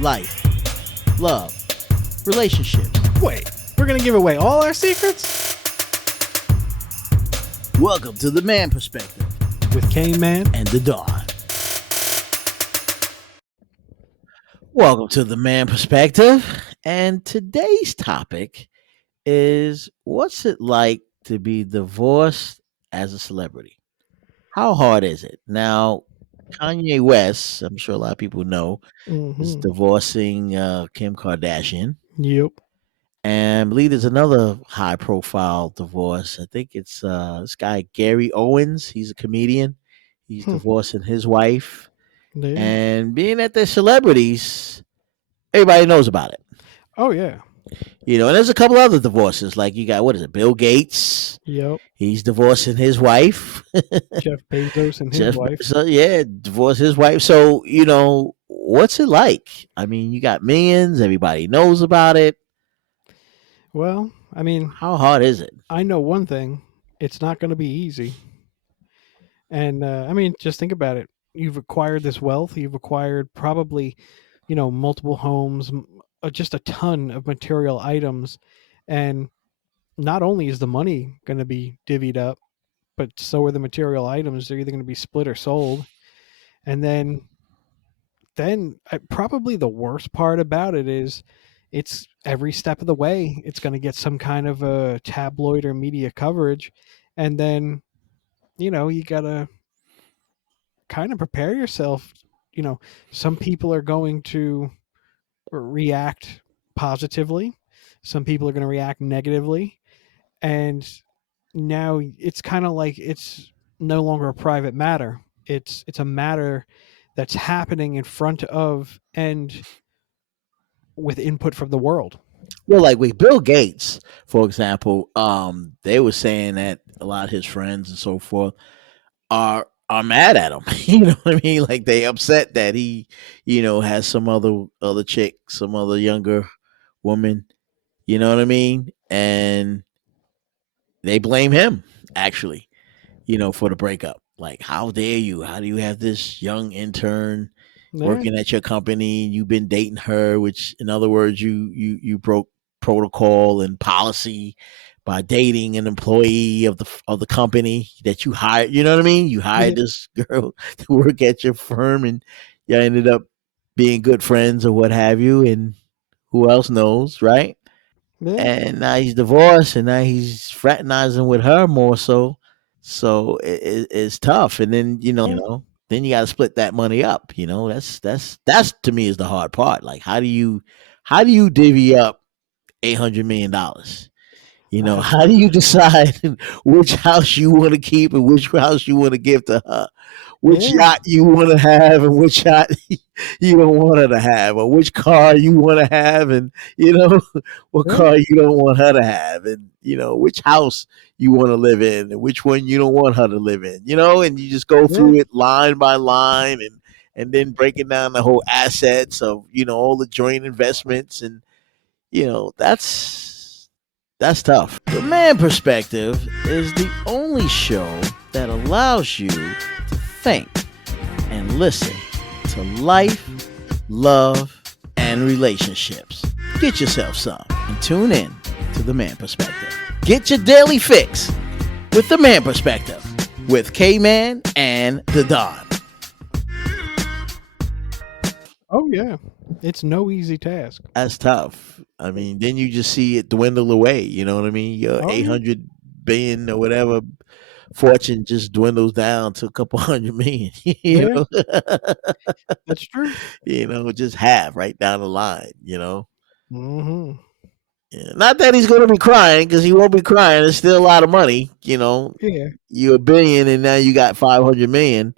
life, love, relationships. Wait, we're gonna give away all our secrets? Welcome to the Man Perspective With Kane Man. and the Dawn. Welcome to the Man Perspective, and today's topic is what's it like to be divorced as a celebrity? How hard is it? Now, Kanye West, I'm sure a lot of people know, is Mm-hmm. divorcing Kim Kardashian. Yep. And I believe there's another high profile divorce. I think it's this guy, Gary Owens. He's a comedian. He's Hmm. divorcing his wife. Yeah. And being that they're celebrities, everybody knows about it. Oh yeah. And there's a couple other divorces. Like you got, what is it, Bill Gates? Yep. He's divorcing his wife. Jeff Bezos and his wife. So yeah, divorced his wife. So, what's it like? I mean, you got millions, everybody knows about it. Well, I mean, How hard is it? I know one thing: it's not going to be easy. And I mean, just think about it. You've acquired this wealth. You've acquired probably, multiple homes, just a ton of material items, and not only is the money going to be divvied up, but so are the material items. They're either going to be split or sold. And then probably the worst part about it is it's every step of the way it's going to get some kind of a tabloid or media coverage, and then you got to kind of prepare yourself. Some people are going to react positively, some people are going to react negatively, and now it's kind of like it's no longer a private matter. It's a matter that's happening in front of and with input from the world. Well, like with Bill Gates, for example, they were saying that a lot of his friends and so forth are mad at him. You know what I mean? Like they upset that he, has some other chick, some other younger woman. You know what I mean? And they blame him actually, for the breakup. Like, how dare you? How do you have this young intern Yeah, working at your company? You've been dating her, which, in other words, you broke protocol and policy by dating an employee of the company that you hired. You know what I mean? You yeah, hired this girl to work at your firm, and you ended up being good friends or what have you. And who else knows, right? yeah, And now he's divorced, and now he's fraternizing with her more so. So it's tough. And then yeah, then you got to split that money up. That's to me is the hard part. Like how do you divvy up $800 million? I, How do you decide which house you want to keep and which house you want to give to her? Which yeah, yacht you want to have and which yacht you don't want her to have, or which car you want to have and what yeah, car you don't want her to have, and which house you want to live in and which one you don't want her to live in, and you just go yeah, through it line by line, and then breaking down the whole assets of all the joint investments, and that's tough. The Man Perspective is the only show that allows you to think and listen to life, love, and relationships. Get yourself some and tune in to The Man Perspective. Get your daily fix with The Man Perspective with K-Man and the Don. oh yeah. It's no easy task. That's tough. I mean, then you just see it dwindle away. You know what I mean? Your Oh yeah, 800 billion or whatever fortune just dwindles down to a couple hundred million. you yeah, know, that's true. just half right down the line. Hmm. Yeah. Not that he's going to be crying, because he won't be crying. It's still a lot of money. Yeah, You're a billion and now you got 500 million.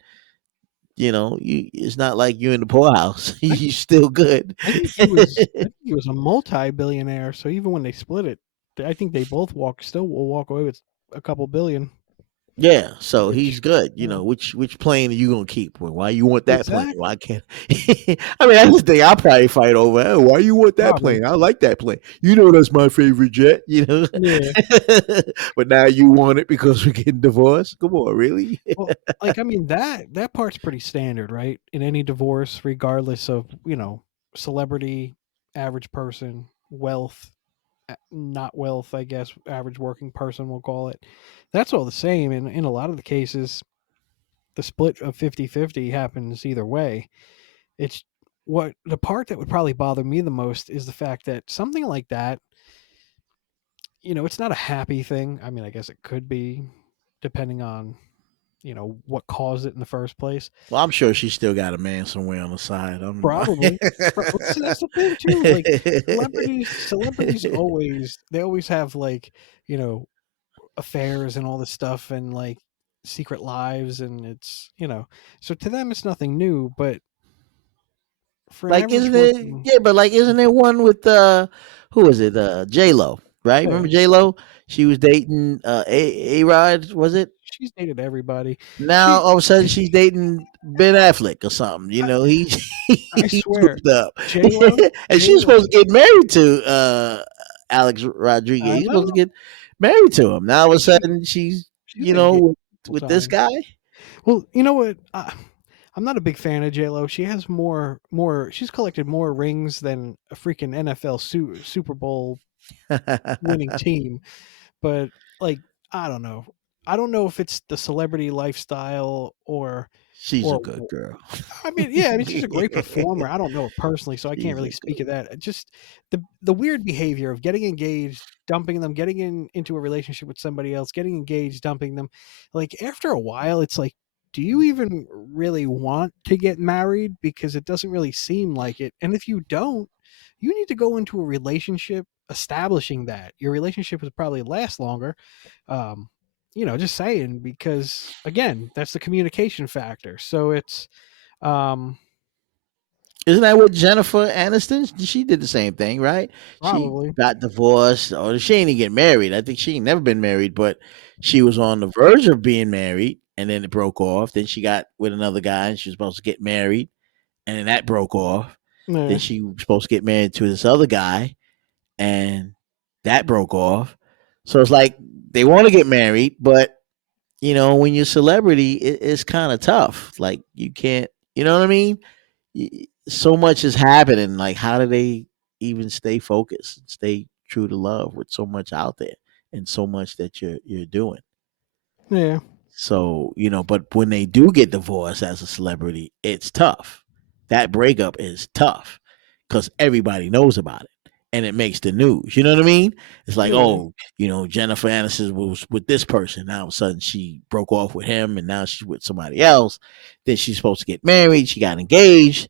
It's not like you're in the poorhouse. I, You're still good. I think he was. I think he was a multi-billionaire. So even when they split it, I think they both still will walk away with a couple billion. Yeah, so he's Which, good. yeah, Which plane are you gonna keep? Well, why you want that plane? exactly. Why can't? I mean, that's the thing. I'll probably fight over. "Oh, why you want that Probably. plane? I like that plane. That's my favorite jet. Yeah. But now you want it because we're getting divorced. Come on, really? Well, like I mean that part's pretty standard, right? In any divorce, regardless of celebrity, average person, wealth, not wealth, I guess, average working person, we'll call it. That's all the same. And in a lot of the cases, the split of 50-50 happens either way. It's what the part that would probably bother me the most is the fact that something like that, it's not a happy thing. I mean, I guess it could be depending on, what caused it in the first place. Well, I'm sure she's still got a man somewhere on the side. Probably. Well, see, that's the thing too. Like celebrities always have like, you know, affairs and all this stuff and like secret lives and so to them it's nothing new, but for an Like, average isn't it? working Yeah, but like, isn't there one with who is it? J Lo, right? yeah, Remember J Lo? She was dating A Rod, was it? she's dated everybody. Now She all of a sudden she's dating Ben Affleck or something. You I, know, he I he swear, swooped up, J Lo, and J she was Lo, supposed to get married to Alex Rodriguez. I He's supposed to know get married to him. Now all of a she sudden she's she's been engaged a with couple this times. guy. Well, you know what? I'm not a big fan of J Lo. She has more. She's collected more rings than a freaking NFL Super Bowl winning team. But like, I don't know. I don't know if it's the celebrity lifestyle She's a or good girl. I mean, yeah, I mean, she's a great performer. I don't know her personally, so I can't She's really a good. speak of that. Just the weird behavior of getting engaged, dumping them, getting into a relationship with somebody else, getting engaged, dumping them. Like after a while, it's like, do you even really want to get married? Because it doesn't really seem like it. And if you don't, you need to go into a relationship establishing that your relationship would probably last longer. Um, just saying because again, that's the communication factor. So it's um Isn't that what Jennifer Aniston? She did the same thing, right? She probably. got divorced, or she ain't even get married. I think she ain't never been married, but she was on the verge of being married, and then it broke off. Then she got with another guy, and she was supposed to get married, and then that broke off. Then Yeah, she was supposed to get married to this other guy, and that broke off. So it's like they want to get married, but when you're a celebrity, it's kind of tough. Like you can't, you know what I mean? So much is happening. Like, how do they even stay focused, and stay true to love with so much out there and so much that you're doing? yeah, So but when they do get divorced as a celebrity, it's tough. That breakup is tough because everybody knows about it. And it makes the news. You know what I mean? It's like, yeah, oh, Jennifer Aniston was with this person. Now all of a sudden she broke off with him and now she's with somebody else. Then she's supposed to get married. She got engaged.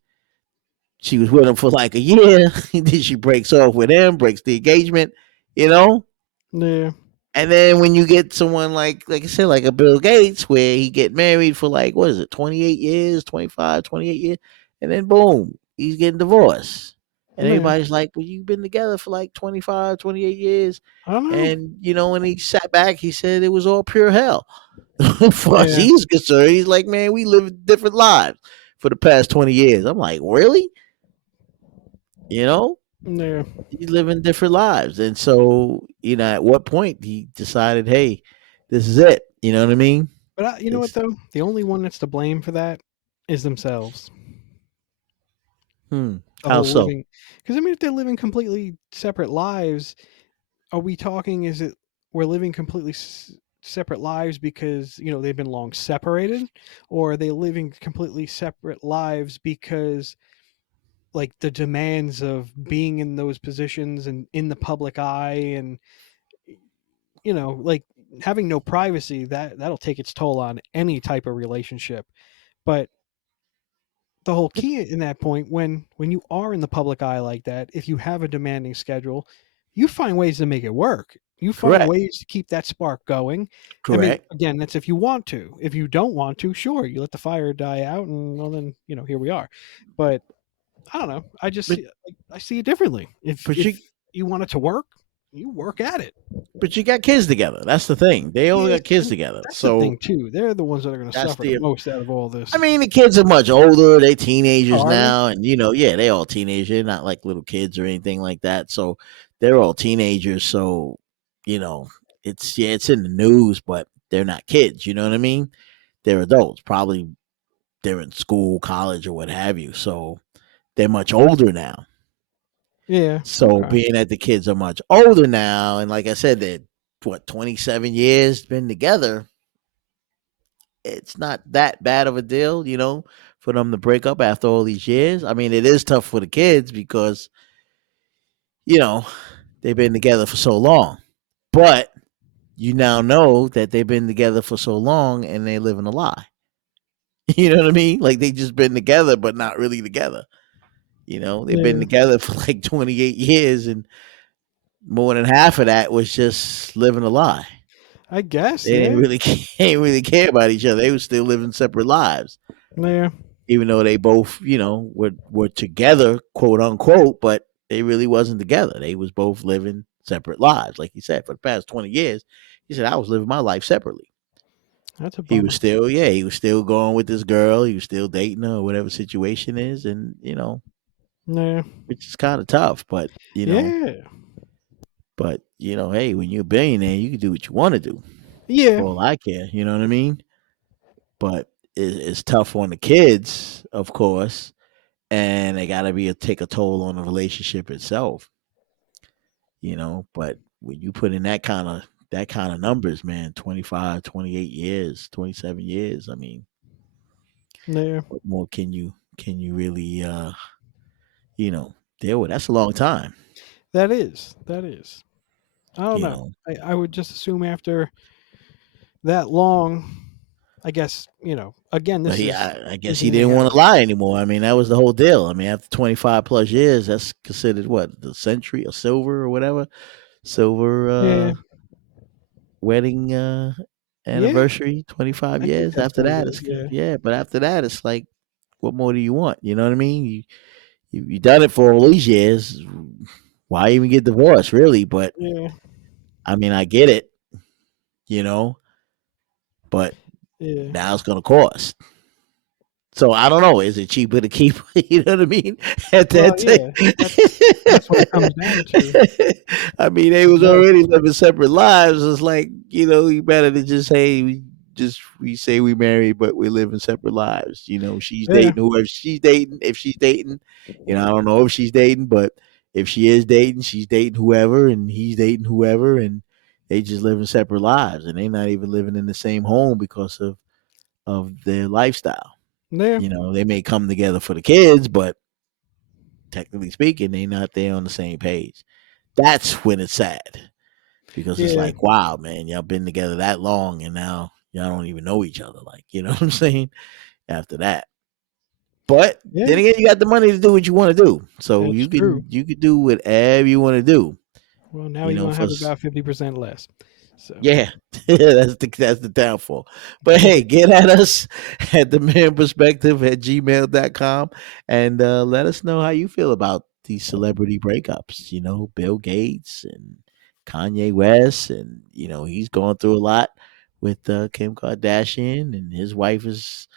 She was with him for like a year. Then she breaks off with him, breaks the engagement, you know? yeah, And then when you get someone like I said, like a Bill Gates, where he get married for like, what is it, 28 years, 25, 28 years, and then boom, he's getting divorced. And yeah. everybody's like, well, you've been together for like 25, 28 years. I don't know. And, when he sat back, he said it was all pure hell. For us, Yeah, he's concerned. He's like, man, we live different lives for the past 20 years. I'm like, really? You know? yeah. He's living different lives. And so, at what point he decided, hey, this is it. You know what I mean? But you know what It's though? The only one that's to blame for that is themselves. The how whole so? living, because I mean, if they're living completely separate lives, are we talking? Is it we're living completely separate lives because they've been long separated, or are they living completely separate lives because like the demands of being in those positions and in the public eye and like having no privacy that'll take its toll on any type of relationship. But the whole key in that point when you are in the public eye like that, if you have a demanding schedule, you find ways to make it work. You find Correct. ways to keep that spark going. I mean, Correct. again, that's if you want to. If you don't want to, sure, you let the fire die out and well then, here we are. But I don't know. I just But I see it differently. If but you you want it to work, you work at it. but you got kids together. That's the thing. They all Yeah, got kids see, together. that's the So thing too. They're the ones that are going to that's suffer the the most out of all this. I mean, the kids are much older. They teenagers Are they? now, and yeah, they all teenagers. They're not like little kids or anything like that. So they're all teenagers. So you know, it's in the news, but they're not kids. You know what I mean? They're adults. Probably they're in school, college, or what have you. So they're much older now. Yeah. So Okay. being that the kids are much older now, and like I said, they're 27 years been together, it's not that bad of a deal, for them to break up after all these years. I mean, it is tough for the kids because, you know, they've been together for so long. But you now know that they've been together for so long and they live in a lie. You know what I mean? Like they just been together, but not really together. They've been Yeah. together for like 28 years, and more than half of that was just living a lie. I guess. They Yeah. didn't really care about each other. They were still living separate lives, Yeah. even though they both, were together, quote unquote, but they really wasn't together. They was both living separate lives. Like he said, for the past 20 years, he said, I was living my life separately. That's a He was bummer. he was still going with this girl. He was still dating her, or whatever situation is. And, Yeah. which is kind of tough, Yeah. hey, when you're a billionaire, you can do what you want to do Yeah. for all I care. You know what I mean? But it's tough on the kids, of course, and they got to take a toll on the relationship itself. But when you put in that kind of numbers, man, 25, 28 years, 27 years, I mean, Yeah. what more can you really deal with? That's a long time. That is. I don't You know. know, I would just assume after that long, I guess, again, but this is I guess he using the didn't want to lie anymore. I mean, that was the whole deal. I mean, after 25 plus years, that's considered what, the century or silver or whatever, silver Yeah. wedding Yeah. anniversary. 25 I think years. that's After what it that, is. Yeah. but after that, it's like, what more do you want? You know what I mean? You done it for all these years. Why even get divorced, really? But Yeah. I mean, I get it, but Yeah. now it's gonna cost. So I don't know. Is it cheaper to keep? You know what I mean? At Well, that yeah. That's what it comes down to. I mean, they It was does. already living separate lives. It's like, you better to just, hey, we say we married, but we live in separate lives. She's Yeah. dating whoever she's dating. If she's dating, I don't know if she's dating, but if she is dating, she's dating whoever, and he's dating whoever, and they just live in separate lives, and they're not even living in the same home because of their lifestyle. Yeah. They may come together for the kids, but technically speaking, they're not there on the same page. That's when it's sad, because it's Yeah. like, wow, man, y'all been together that long, and now y'all don't even know each other. Like, you know what I'm saying? After that, but Yeah. then again, you got the money to do what you want to do, so That's true. you can do whatever you want to do. Well, now you're gonna For have about 50% less. So yeah, that's the downfall. But hey, get at us at themanperspective@gmail.com, and let us know how you feel about these celebrity breakups. Bill Gates and Kanye West, and he's going through a lot with Kim Kardashian, and his wife is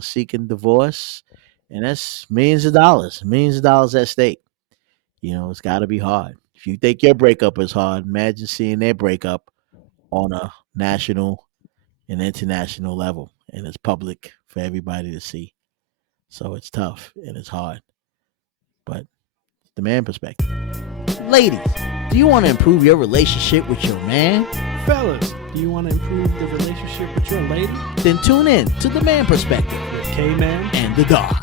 seeking divorce, and that's millions of dollars at stake. It's got to be hard. If you think your breakup is hard, imagine seeing their breakup on a national and international level, and it's public for everybody to see. So it's tough and it's hard, but the man perspective. Ladies, do you want to improve your relationship with your man? fellas, do you want to improve the relationship with your lady? Then tune in to the man perspective With K-Man and the dog.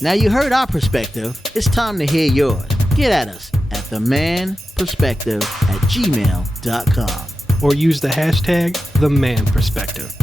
Now you heard our perspective. It's time to hear yours. Get at us at themanperspective@gmail.com. or use the hashtag #TheManPerspective.